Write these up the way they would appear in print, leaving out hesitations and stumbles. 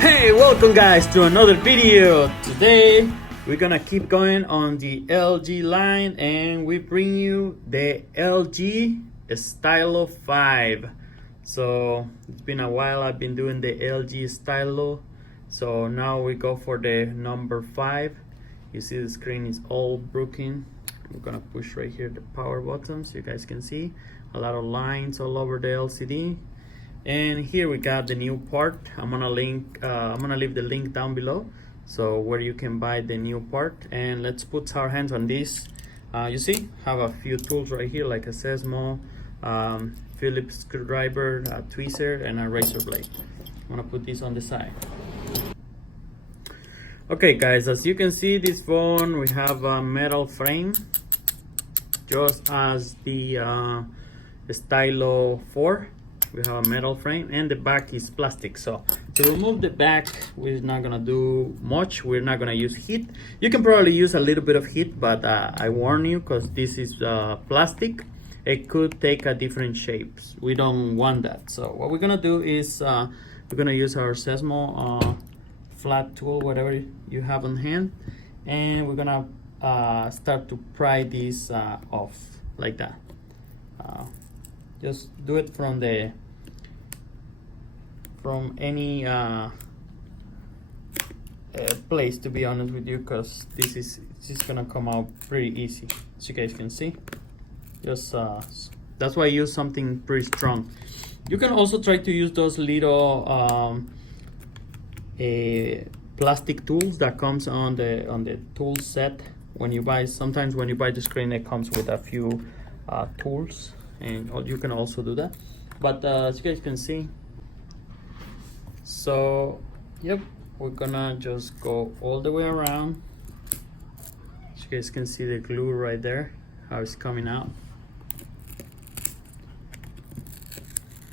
Hey, welcome guys to another video. Today we're gonna keep going on the LG line and we bring you the LG Stylo 5. So it's been a while I've been doing the LG Stylo, so now we go for the number 5. You see the screen is all broken. I'm gonna push right here the power button so you guys can see a lot of lines all over the LCD. And here we got the new part. I'm gonna leave the link down below, so where you can buy the new part. And let's put our hands on this. You see, have a few tools right here, like a Sesmo, Phillips screwdriver, a tweezer, and a razor blade. I'm gonna put this on the side. Okay guys, as you can see, this phone we have a metal frame, just as the Stylo 4. We have a metal frame and the back is plastic. So to remove the back, we're not gonna do much. We're not gonna use heat. You can probably use a little bit of heat, but I warn you, because this is plastic, it could take a different shapes. We don't want that. So what we're gonna do is we're gonna use our Sesmo flat tool, whatever you have on hand, and we're gonna start to pry this off like that. Just do it from any place, to be honest with you, because this is just gonna come out pretty easy, as you guys can see. Just that's why I use something pretty strong. You can also try to use those little plastic tools that comes on the tool set when you buy. Sometimes when you buy the screen, it comes with a few tools, and you can also do that. But as you guys can see, so yep, we're gonna just go all the way around. As you guys can see the glue right there, how it's coming out,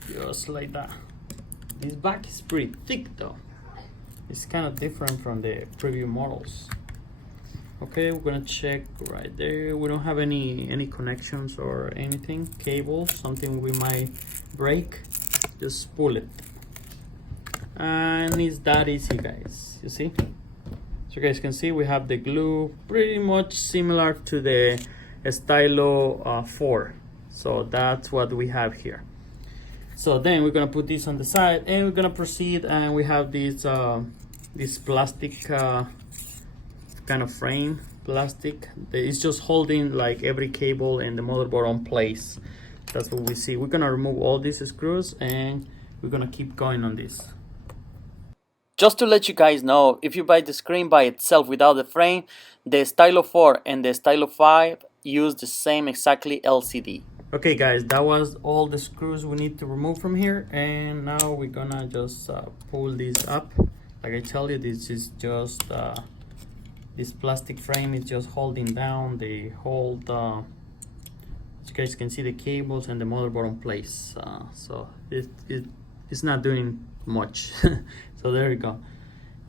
just like that. This back is pretty thick though. It's kind of different from the previous models. Okay, we're gonna check right there. We don't have any connections or anything, cables, something we might break. Just pull it, and it's that easy, guys. You see, so you guys can see we have the glue pretty much similar to the Stylo 4. So that's what we have here. So then we're gonna put this on the side, and we're gonna proceed, and we have this plastic kind of frame, plastic. It's just holding like every cable and the motherboard on place. That's what we see. We're gonna remove all these screws and we're gonna keep going on this. Just to let you guys know, if you buy the screen by itself without the frame, the Stylo 4 and the Stylo 5 use the same exactly LCD. Okay guys, that was all the screws we need to remove from here, and now we're gonna just pull this up. Like I tell you, this is just this plastic frame is just holding down the whole as you guys can see, the cables and the motherboard in place. So it's not doing much. So there we go.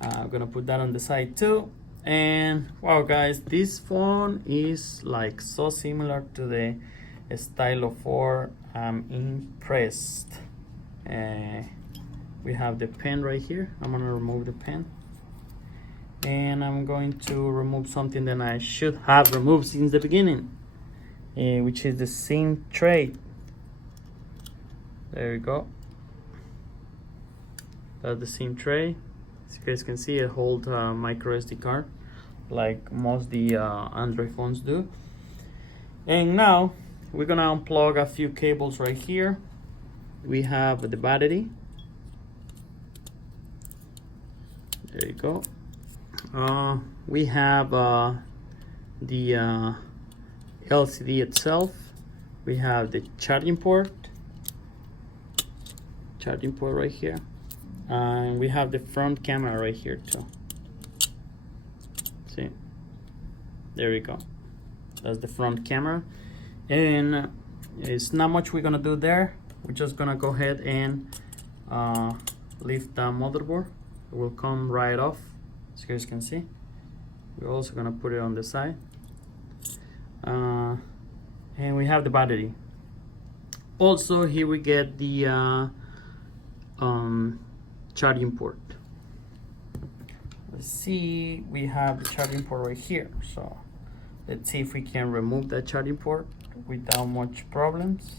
I'm gonna put that on the side too. And wow guys, this phone is like so similar to the Stylo 4. I'm impressed. We have the pen right here. I'm gonna remove the pen, and I'm going to remove something that I should have removed since the beginning, which is the SIM tray. There we go. That's the SIM tray. As you guys can see, it holds a micro SD card like most the Android phones do. And now we're gonna unplug a few cables right here. We have the battery. There you go. We have the LCD itself. We have the charging port right here, and we have the front camera right here too. See, there we go. That's the front camera, and it's not much we're gonna do there. We're just gonna go ahead and lift the motherboard. It will come right off, as you guys can see. We're also gonna put it on the side, and we have the battery. Also, here we get the charging port. let's see, we have the charging port right here. So let's see if we can remove that charging port without much problems.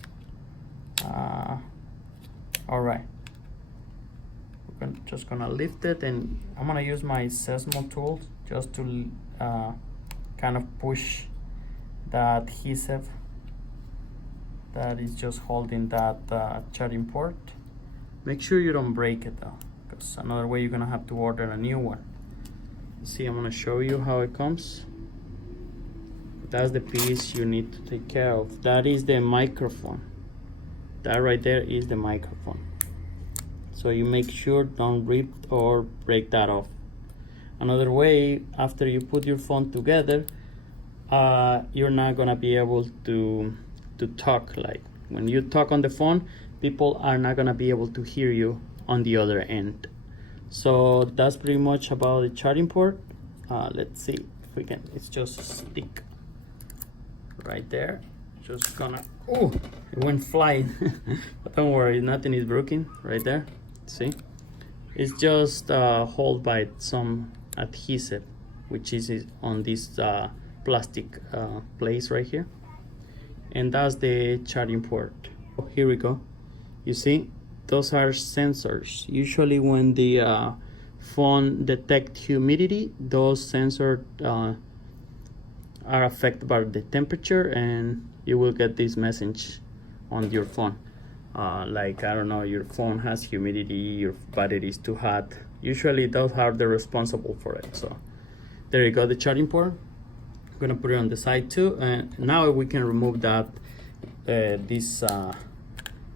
All right, we're just gonna lift it, and I'm gonna use my Sesamo tool just to kind of push the adhesive that is just holding that charging port. Make sure you don't break it though, because another way you're gonna have to order a new one. See, I'm gonna show you how it comes. That's the piece you need to take care of. That is the microphone. That right there is the microphone. So you make sure don't rip or break that off. Another way, after you put your phone together, you're not gonna be able to talk. Like when you talk on the phone, people are not gonna be able to hear you on the other end. So that's pretty much about the charging port. Let's see if we can, it's just a stick right there. Just gonna, oh, it went flying. But don't worry, nothing is broken right there. See, it's just held by some adhesive, which is on this plastic place right here, and that's the charging port. Oh, here we go. You see, those are sensors. Usually when the phone detects humidity, those sensors are affected by the temperature, and you will get this message on your phone. Like, I don't know, your phone has humidity, your battery is too hot. Usually those are the responsible for it. So there you go, the charging port. I'm gonna put it on the side too, and now we can remove that this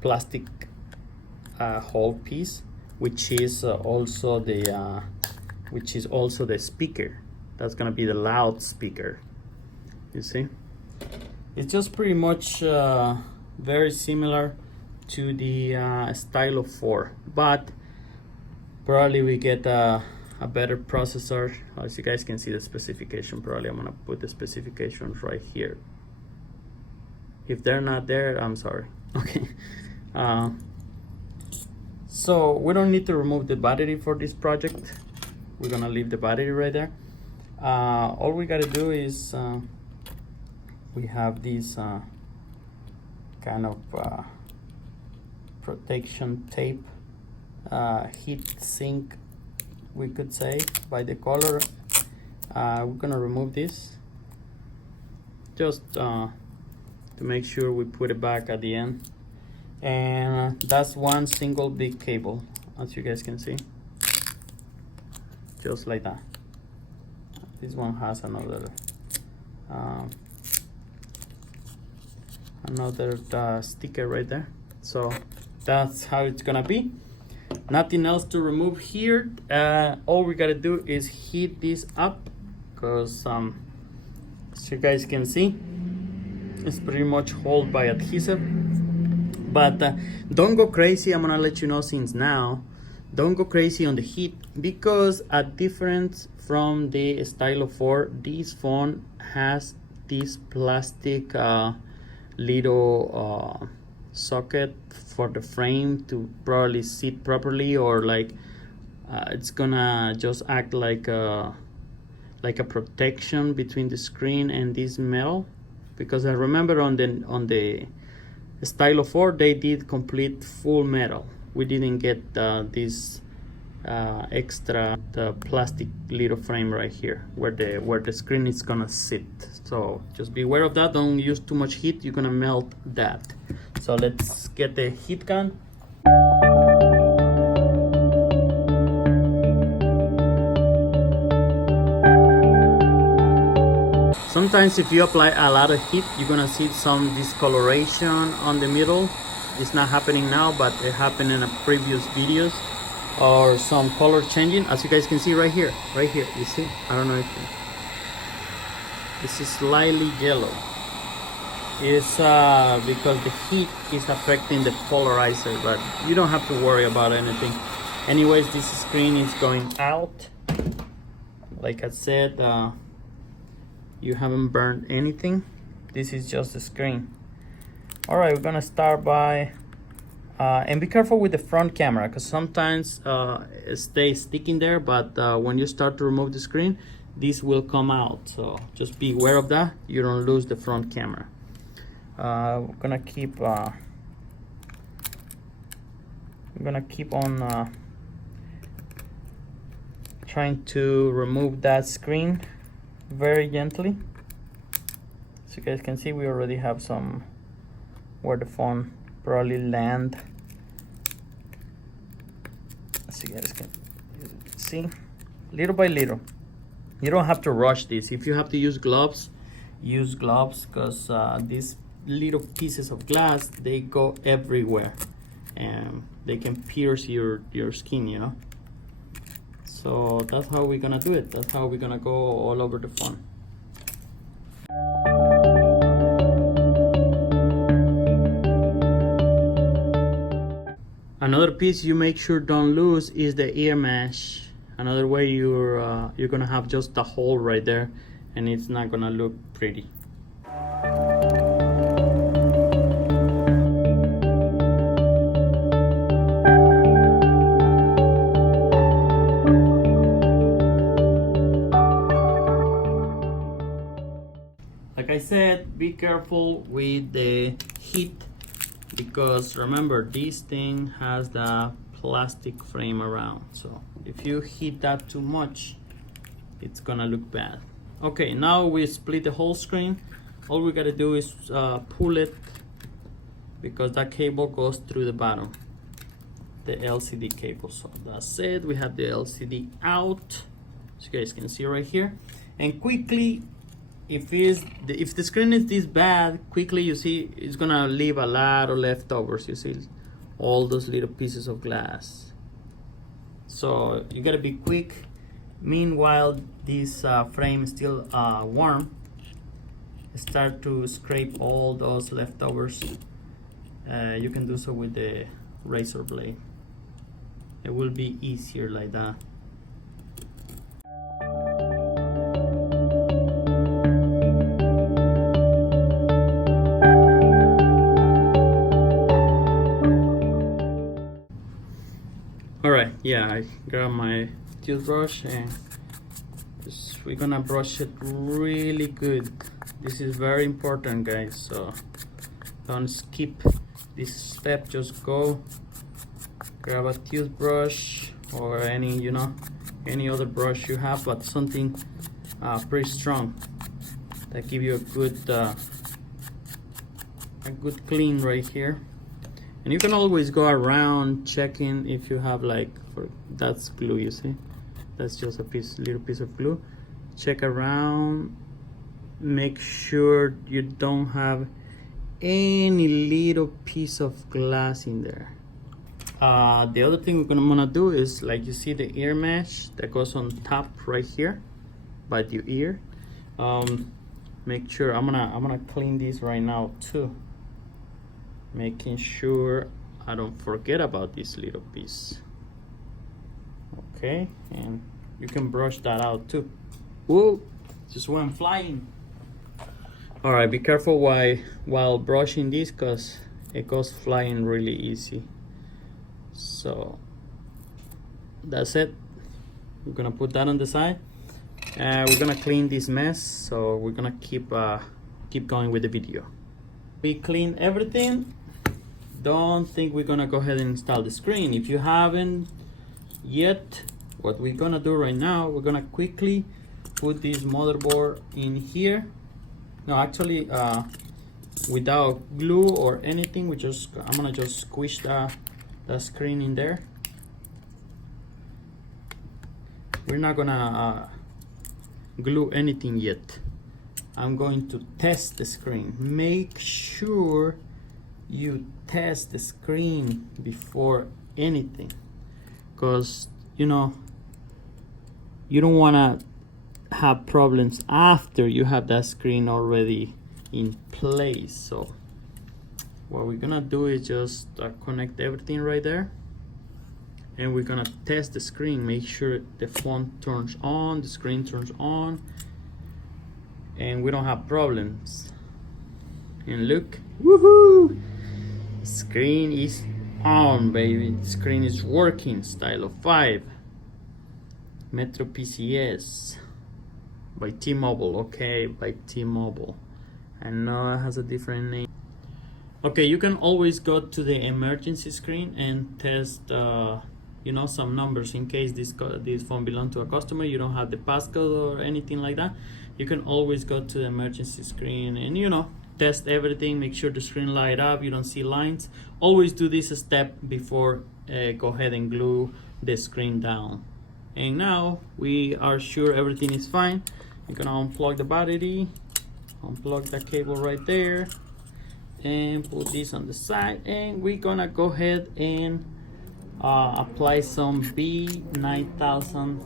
plastic whole piece, which is also the speaker. That's gonna be the loudspeaker. You see, it's just pretty much very similar to the Stylo 4, but probably we get a better processor. As you guys can see the specification, probably I'm gonna put the specifications right here. If they're not there, I'm sorry. Okay. So we don't need to remove the battery for this project. We're gonna leave the battery right there. All we gotta do is we have this kind of protection tape, heat sink, we could say, by the color. We're gonna remove this just to make sure we put it back at the end, and that's one single big cable, as you guys can see, just like that. This one has another sticker right there. So that's how it's gonna be. Nothing else to remove here. All we gotta do is heat this up, because as you guys can see, it's pretty much held by adhesive. But don't go crazy. I'm gonna let you know since now. Don't go crazy on the heat, because a difference from the Stylo 4, this phone has this plastic little socket for the frame to probably sit properly, or like it's gonna just act like a protection between the screen and this metal. Because I remember on the Stylo 4 they did complete full metal. We didn't get this extra plastic little frame right here where the screen is gonna sit. So just be aware of that. Don't use too much heat, you're gonna melt that. So let's get the heat gun. Sometimes if you apply a lot of heat, you're gonna see some discoloration on the middle. It's not happening now, but it happened in a previous videos, or some color changing, as you guys can see right here. You see, I don't know if this is slightly yellow. It's because the heat is affecting the polarizer, but you don't have to worry about anything. Anyways, this screen is going out. Like I said, you haven't burned anything. This is just the screen. All right, we're gonna start by And be careful with the front camera, because sometimes it stays sticking there, but when you start to remove the screen, this will come out. So just be aware of that. You don't lose the front camera. We're gonna keep on trying to remove that screen very gently. So you guys can see we already have some where the phone probably land. So you guys can see little by little. You don't have to rush this. If you have to use gloves, use gloves, because these little pieces of glass, they go everywhere and they can pierce your skin, you know. So that's how we're gonna do it. That's how we're gonna go all over the phone. Another piece you make sure don't lose is the ear mesh. Another way you're gonna have just a hole right there, and it's not gonna look pretty. Like I said, be careful with the heat, because remember, this thing has the plastic frame around, so if you heat that too much, it's gonna look bad. Okay, now we split the whole screen. All we gotta do is pull it, because that cable goes through the bottom, the LCD cable. So that's it. We have the LCD out, so you guys can see right here. And quickly, if the screen is this bad, quickly you see it's gonna leave a lot of leftovers. You see all those little pieces of glass. So you gotta be quick. Meanwhile, this frame is still warm. Start to scrape all those leftovers. You can do so with the razor blade. It will be easier like that. Alright, yeah, I grabbed my toothbrush and we're gonna brush it really good. This is very important, guys, so don't skip this step. Just go grab a toothbrush or any other brush you have, but something pretty strong that give you a good clean right here. And you can always go around checking if you have that's glue, you see, that's just a little piece of glue. Check around, make sure you don't have any little piece of glass in there. The other thing we're gonna do is, like, you see the ear mesh that goes on top right here by your ear. Make sure I'm gonna clean this right now too, making sure I don't forget about this little piece. Okay, and you can brush that out too. Whoa, just went flying. All right, be careful while brushing this, because it goes flying really easy. So that's it. We're gonna put that on the side. We're gonna clean this mess, so we're gonna keep going with the video. We clean everything. Don't think we're gonna go ahead and install the screen. If you haven't yet, what we're gonna do right now, we're gonna quickly put this motherboard in here. No, actually, without glue or anything, I'm gonna just squish the screen in there. We're not gonna glue anything yet. I'm going to test the screen. Make sure you test the screen before anything, because you don't want to have problems after you have that screen already in place. So what we're gonna do is just connect everything right there, and we're gonna test the screen, make sure the phone turns on, the screen turns on, and we don't have problems. And look, woohoo, screen is on, baby. The screen is working. Stylo 5 Metro PCS by T-Mobile. Okay, by T-Mobile. I know it has a different name. Okay, you can always go to the emergency screen and test you know, some numbers in case this phone belongs to a customer. You don't have the passcode or anything like that. You can always go to the emergency screen and, you know, test everything, make sure the screen light up, you don't see lines. Always do this step before go ahead and glue the screen down. And now we are sure everything is fine. You're gonna unplug the battery, unplug that cable right there, and put this on the side, and we're gonna go ahead and apply some B9000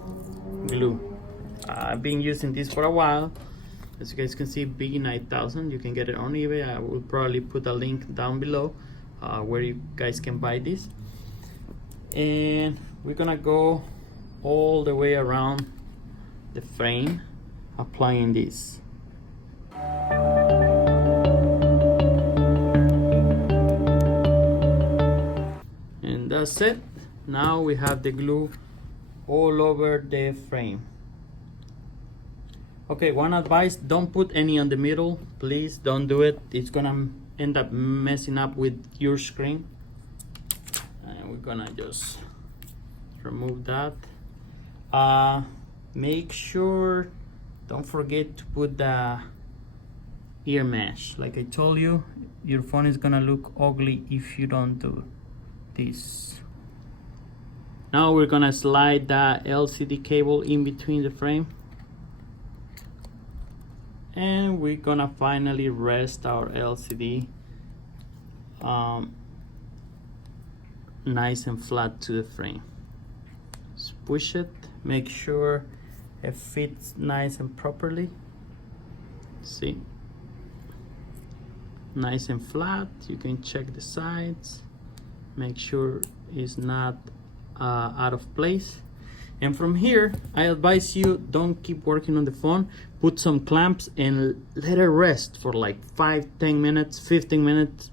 glue. I've been using this for a while. As you guys can see, B9000, you can get it on eBay. I will probably put a link down below where you guys can buy this. And we're gonna go all the way around the frame applying this. And that's it. Now we have the glue all over the frame. Okay, one advice, don't put any on the middle. Please don't do it. It's gonna end up messing up with your screen. And we're gonna just remove that. Make sure, don't forget to put the ear mesh. Like I told you, your phone is gonna look ugly if you don't do this. Now we're gonna slide the LCD cable in between the frame. And we're gonna finally rest our LCD nice and flat to the frame. Just push it, make sure it fits nice and properly. See, nice and flat. You can check the sides, make sure it's not out of place. And from here, I advise you, don't keep working on the phone. Put some clamps and let it rest for like 5-10 minutes, 15 minutes.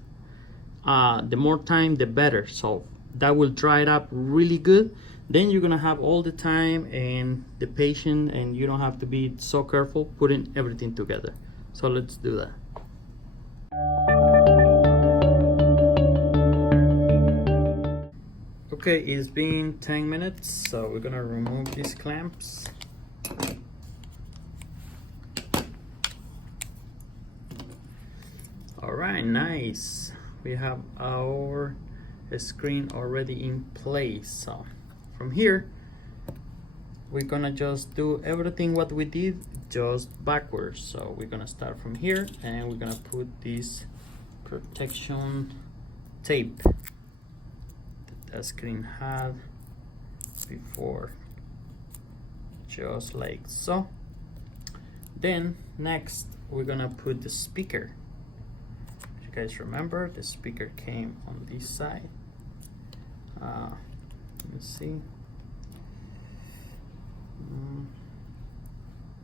The more time, the better. So that will dry it up really good. Then you're gonna have all the time and the patience, and you don't have to be so careful putting everything together. So let's do that. Okay, it's been 10 minutes, so we're gonna remove these clamps. All right, nice. We have our screen already in place. So from here, we're gonna just do everything what we did, just backwards. So we're gonna start from here, and we're gonna put this protection tape the screen had before, just like so. Then next we're gonna put the speaker. If you guys remember, the speaker came on this side. Let's see.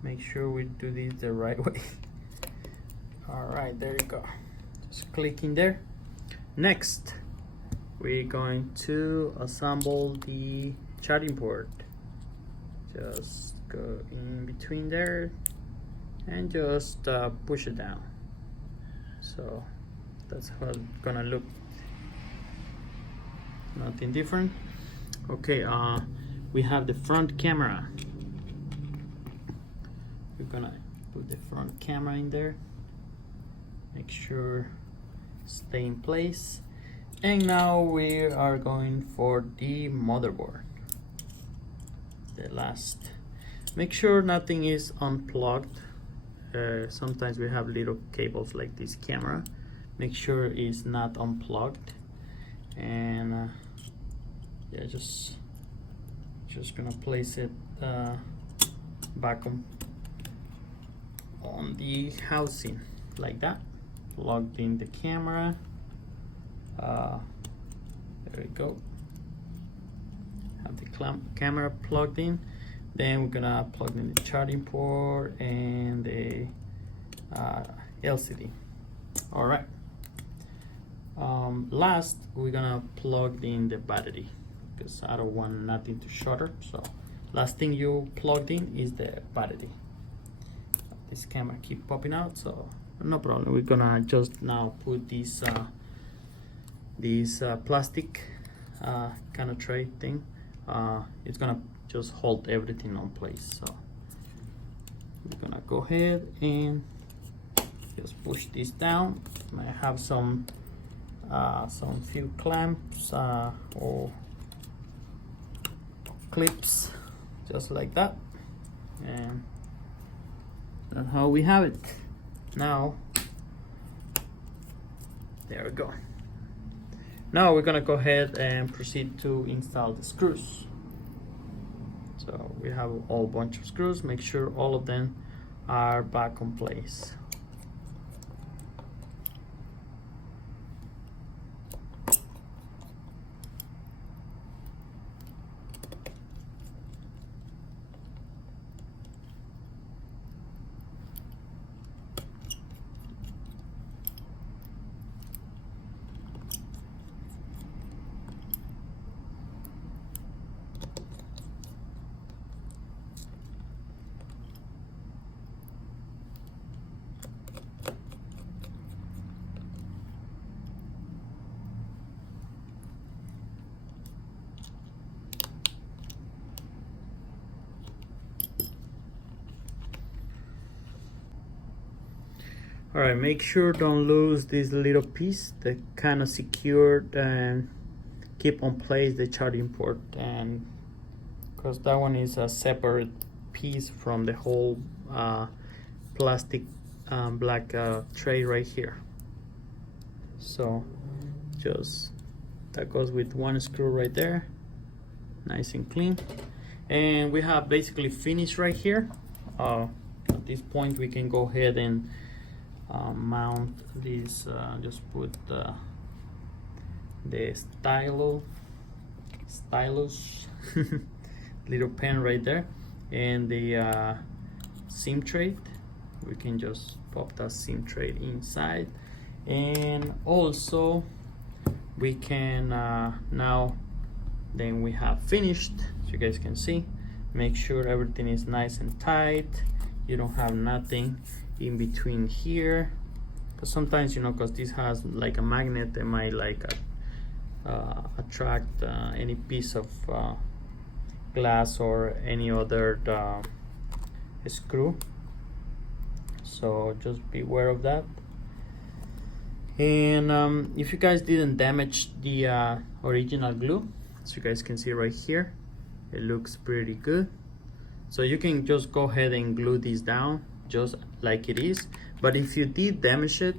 Make sure we do this the right way. All right, there you go. Just click in there. Next, we're going to assemble the charging port. Just go in between there and just push it down. So that's how it's gonna look. Nothing different. Okay, we have the front camera. We're gonna put the front camera in there. Make sure stay in place. And now we are going for the motherboard. The last. Make sure nothing is unplugged. Sometimes we have little cables like this camera. Make sure it's not unplugged. And yeah, just gonna place it back on the housing like that. Plugged in the camera. There we go. Have the camera plugged in. Then we're gonna plug in the charging port and the LCD. All right. Last, we're gonna plug in the battery because I don't want nothing to shutter. So last thing you plugged in is the battery. This camera keep popping out, so no problem. We're gonna just now put this plastic kind of tray thing. It's gonna just hold everything on place. So we're gonna go ahead and just push this down. I have some few clamps or clips, just like that, and that's how we have it. Now, there we go. Now we're gonna go ahead and proceed to install the screws. So we have a whole bunch of screws. Make sure all of them are back on place. All right, make sure don't lose this little piece that kind of secured and keep on place the charging port, and because that one is a separate piece from the whole plastic black tray right here. So just that goes with one screw right there, nice and clean. And we have basically finished right here. At this point we can go ahead and mount this, just put the stylus little pen right there, and the SIM tray. We can just pop that SIM tray inside, and also we can now then we have finished, so you guys can see. Make sure everything is nice and tight. You don't have nothing in between here, because sometimes, you know, because this has like a magnet, it might like attract any piece of glass or any other screw, so just be aware of that. And if you guys didn't damage the original glue, so you guys can see right here, it looks pretty good. So you can just go ahead and glue this down just like it is. But if you did damage it,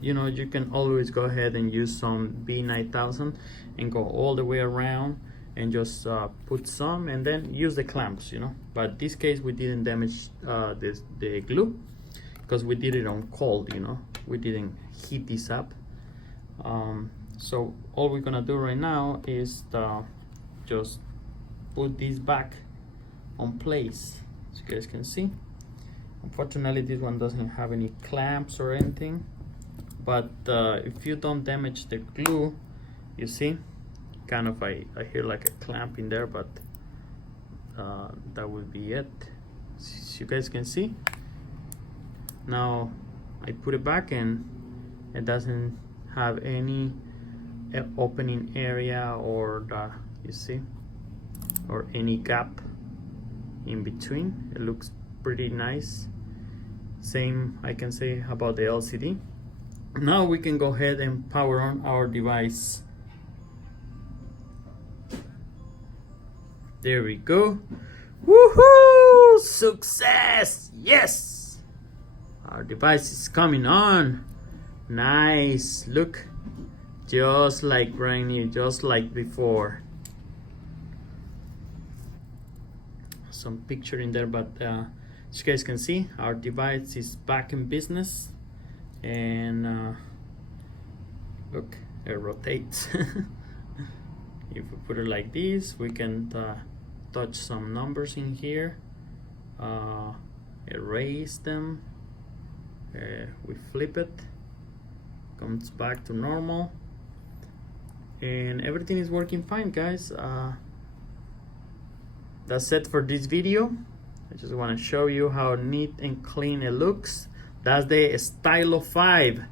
you know, you can always go ahead and use some B9000 and go all the way around and just put some, and then use the clamps, you know. But this case we didn't damage the glue because we did it on cold, you know. We didn't heat this up. So all we're gonna do right now is just put this back on place, so you guys can see. Unfortunately, this one doesn't have any clamps or anything, but if you don't damage the glue, you see, kind of I hear like a clamp in there, but that will be it. So you guys can see. Now I put it back, and it doesn't have any opening area or you see, or any gap in between. It looks pretty nice. Same I can say about the LCD. Now we can go ahead and power on our device. There we go. Woohoo! Success! Yes! Our device is coming on. Nice. Look, just like brand new, just like before. Some picture in there, but as you guys can see, our device is back in business. And look, it rotates. If we put it like this, we can touch some numbers in here, erase them, we flip it, comes back to normal, and everything is working fine, guys. That's it for this video. I just want to show you how neat and clean it looks. That's the Stylo 5.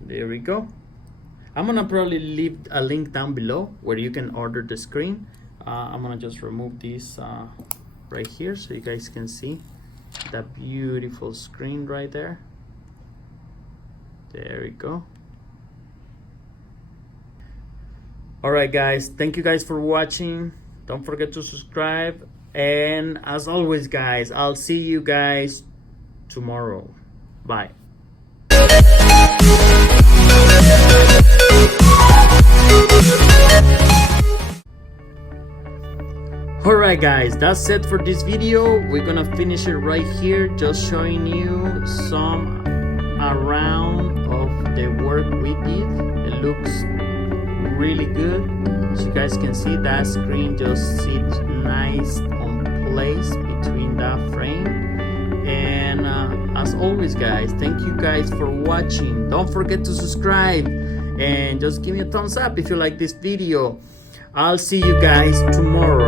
There we go. I'm gonna probably leave a link down below where you can order the screen. I'm gonna just remove this right here so you guys can see that beautiful screen right there. There we go. Alright guys, thank you guys for watching. Don't forget to subscribe, and as always guys, I'll see you guys tomorrow. Bye. Alright guys, that's it for this video. We're gonna finish it right here, just showing you some around of the work we did. It looks really good. So you guys can see that screen just sits nice on place between that frame. And as always guys, thank you guys for watching. Don't forget to subscribe and just give me a thumbs up if you like this video. I'll see you guys tomorrow.